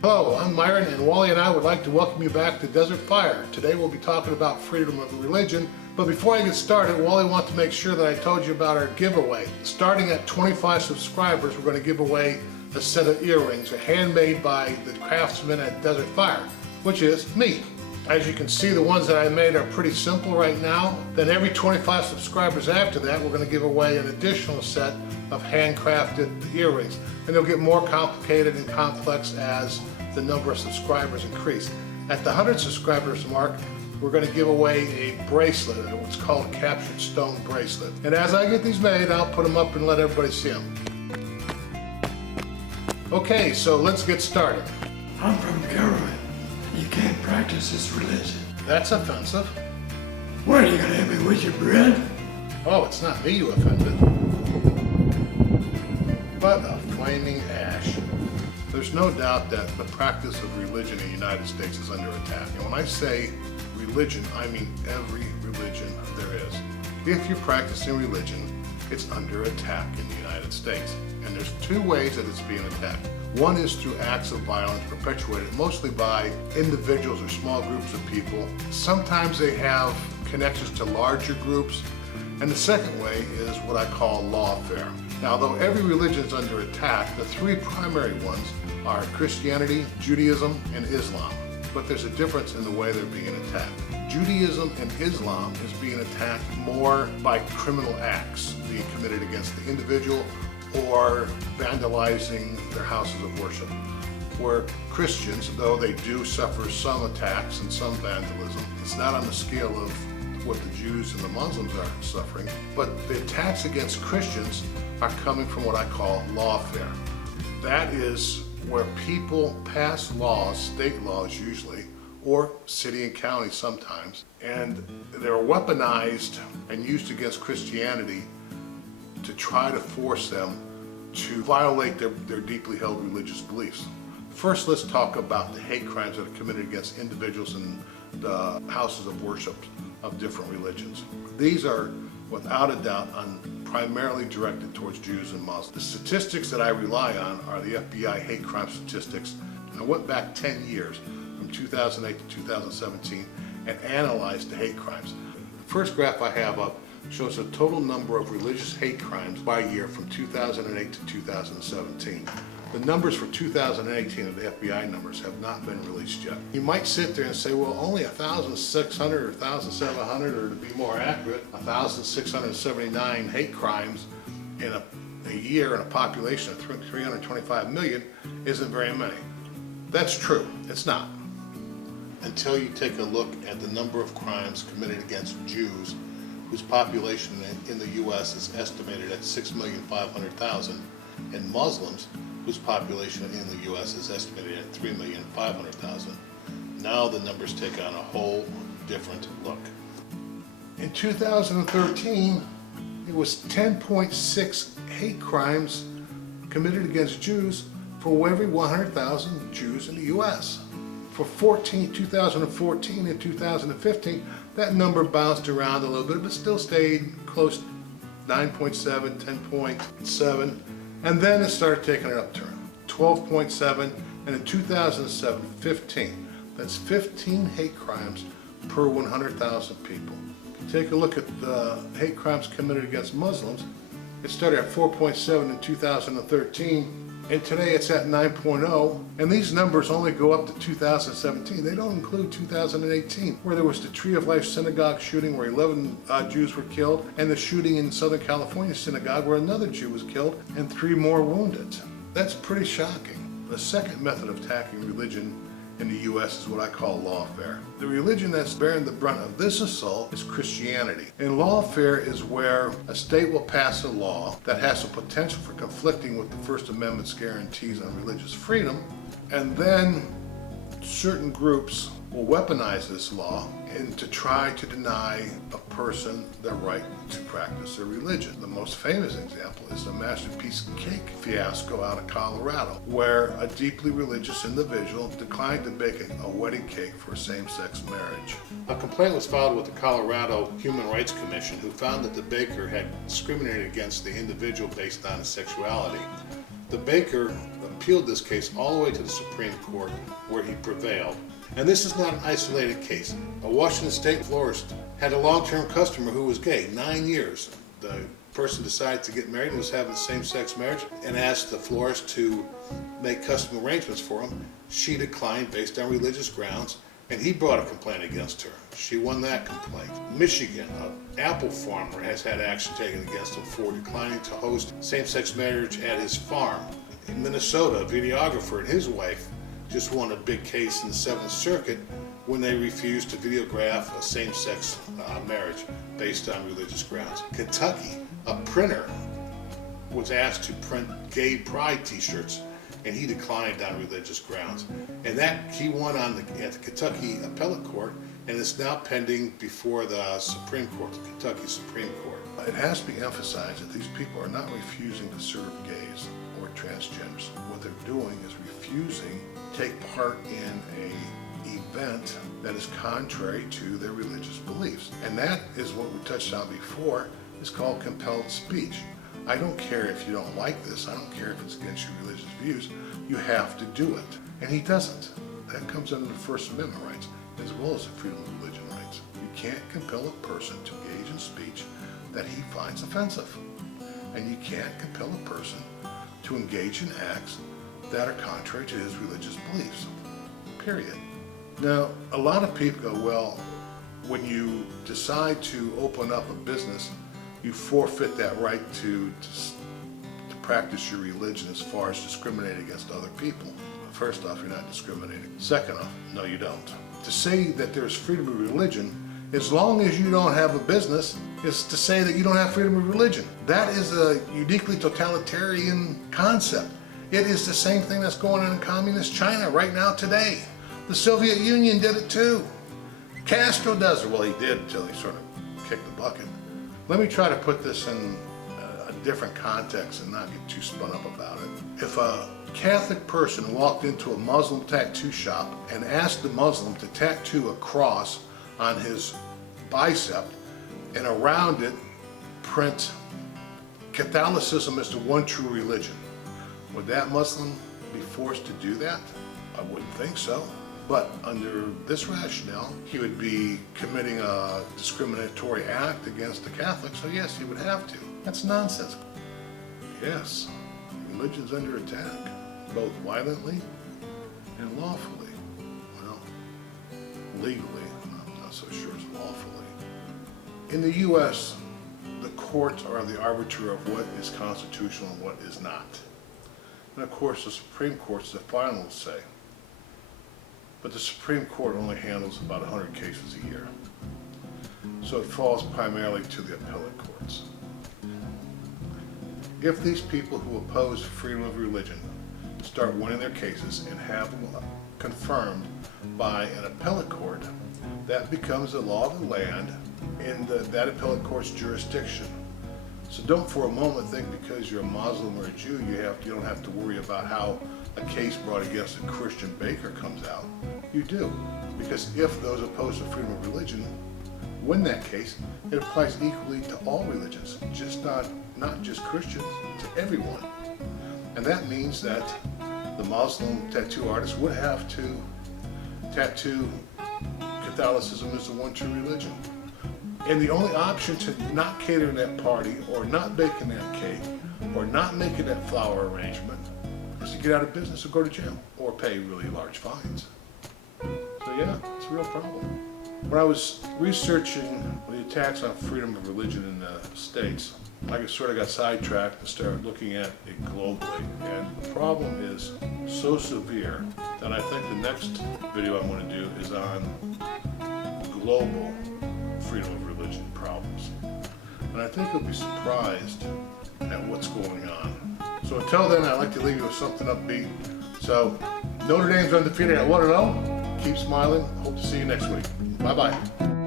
Hello, I'm Myron, and Wally and I would like to welcome you back to Desert Fire. Today we'll be talking about freedom of religion, but before I get started, Wally wants to make sure that I told you about our giveaway. Starting at 25 subscribers, we're going to give away a set of earrings, handmade by the craftsman at Desert Fire, which is me. As you can see, the ones that I made are pretty simple right now. Then every 25 subscribers after that, we're going to give away an additional set of handcrafted earrings. And they'll get more complicated and complex as the number of subscribers increase. At the 100 subscribers mark, we're going to give away a bracelet. It's called a captured stone bracelet. And as I get these made, I'll put them up and let everybody see them. Okay, so let's get started. I'm from the government. You can't practice this religion. That's offensive. What, are you gonna hit me with your bread? Oh, it's not me you offended, but a flaming ash. There's no doubt that the practice of religion in the United States is under attack. And when I say religion, I mean every religion there is. If you're practicing religion, it's under attack in the United States. And there's two ways that it's being attacked. One is through acts of violence perpetuated mostly by individuals or small groups of people. Sometimes they have connections to larger groups. And the second way is what I call lawfare. Now, though every religion is under attack, the three primary ones are Christianity, Judaism, and Islam. But there's a difference in the way they're being attacked. Judaism and Islam is being attacked more by criminal acts being committed against the individual or vandalizing their houses of worship. Where Christians, though they do suffer some attacks and some vandalism, it's not on the scale of what the Jews and the Muslims are suffering, but the attacks against Christians are coming from what I call lawfare. That is where people pass laws, state laws usually, or city and county sometimes, and they're weaponized and used against Christianity to try to force them to violate their deeply held religious beliefs. First, let's talk about the hate crimes that are committed against individuals in the houses of worship of different religions. These are, without a doubt, primarily directed towards Jews and Muslims. The statistics that I rely on are the FBI hate crime statistics. I went back 10 years, from 2008 to 2017, and analyzed the hate crimes. The first graph I have up shows the total number of religious hate crimes by year from 2008 to 2017. The numbers for 2018 of the FBI numbers have not been released yet. You might sit there and say, well, only 1,600 or 1,700, or to be more accurate, 1,679 hate crimes in a year in a population of 325 million isn't very many. That's true, it's not. Until you take a look at the number of crimes committed against Jews, whose population in the U.S. is estimated at 6,500,000, and Muslims, whose population in the U.S. is estimated at 3,500,000. Now the numbers take on a whole different look. In 2013, it was 10.6 hate crimes committed against Jews for every 100,000 Jews in the U.S. For 2014 and 2015, that number bounced around a little bit, but still stayed close to 9.7, 10.7, and then it started taking an upturn. 12.7, and in 2007, 15. That's 15 hate crimes per 100,000 people. Take a look at the hate crimes committed against Muslims. It started at 4.7 in 2013, and today it's at 9.0, and these numbers only go up to 2017. They don't include 2018, where there was the Tree of Life synagogue shooting where 11 Jews were killed, and the shooting in Southern California synagogue where another Jew was killed and 3 more wounded. That's pretty shocking. The second method of attacking religion in the U.S. is what I call lawfare. The religion that's bearing the brunt of this assault is Christianity. And lawfare is where a state will pass a law that has the potential for conflicting with the First Amendment's guarantees on religious freedom, and then certain groups will weaponize this law and to try to deny a person the right to practice their religion. The most famous example is the Masterpiece Cake fiasco out of Colorado, where a deeply religious individual declined to bake a wedding cake for a same-sex marriage. A complaint was filed with the Colorado Human Rights Commission, who found that the baker had discriminated against the individual based on his sexuality. The baker appealed this case all the way to the Supreme Court, where he prevailed. And this is not an isolated case. A Washington State florist had a long-term customer who was gay, 9 years. The person decided to get married and was having a same-sex marriage and asked the florist to make custom arrangements for him. She declined based on religious grounds, and he brought a complaint against her. She won that complaint. Michigan, an apple farmer, has had action taken against him for declining to host same-sex marriage at his farm. In Minnesota, a videographer and his wife just won a big case in the Seventh Circuit when they refused to videograph a same-sex marriage based on religious grounds. Kentucky, a printer was asked to print gay pride t-shirts, and he declined on religious grounds. And that he won at the Kentucky Appellate Court, and it's now pending before the Supreme Court, the Kentucky Supreme Court. It has to be emphasized that these people are not refusing to serve gays or transgenders. What they're doing is refusing to take part in an event that is contrary to their religious beliefs. And that is what we touched on before. It's called compelled speech. I don't care if you don't like this. I don't care if it's against your religious views. You have to do it. And he doesn't. That comes under the First Amendment rights, as well as the freedom of religion rights. You can't compel a person to engage in speech that he finds offensive. And you can't compel a person to engage in acts that are contrary to his religious beliefs. Period. Now, a lot of people go, well, when you decide to open up a business, you forfeit that right to practice your religion as far as discriminating against other people. First off, you're not discriminating. Second off, no, you don't. To say that there's freedom of religion, as long as you don't have a business, is to say that you don't have freedom of religion. That is a uniquely totalitarian concept. It is the same thing that's going on in communist China right now today. The Soviet Union did it too. Castro does it. Well, he did until he sort of kicked the bucket. Let me try to put this in a different context and not get too spun up about it. If a Catholic person walked into a Muslim tattoo shop and asked the Muslim to tattoo a cross on his bicep and around it print Catholicism is the one true religion, would that Muslim be forced to do that? I wouldn't think so. But under this rationale, he would be committing a discriminatory act against the Catholics, so yes, he would have to. That's nonsense. Yes, religion's under attack, both violently and lawfully. Well, legally, I'm not so sure it's lawfully. In the U.S., the courts are the arbiter of what is constitutional and what is not. And of course, the Supreme Court's the final say. But the Supreme Court only handles about 100 cases a year. So it falls primarily to the appellate courts. If these people who oppose freedom of religion start winning their cases and have them confirmed by an appellate court, that becomes the law of the land in that appellate court's jurisdiction. So don't for a moment think because you're a Muslim or a Jew, you don't have to worry about how a case brought against a Christian baker comes out. You do, because if those opposed to freedom of religion win that case, it applies equally to all religions, just not just Christians, to everyone. And that means that the Muslim tattoo artist would have to tattoo Catholicism as the one true religion. And the only option to not cater to that party, or not baking that cake, or not making that flower arrangement, is to get out of business or go to jail, or pay really large fines. So yeah, it's a real problem. When I was researching the attacks on freedom of religion in the States, I sort of got sidetracked and started looking at it globally. And the problem is so severe that I think the next video I want to do is on global freedom of religion problems. And I think you'll be surprised at what's going on. So until then, I'd like to leave you with something upbeat. So Notre Dame's undefeated at 1-0. Keep smiling. Hope to see you next week. Bye-bye.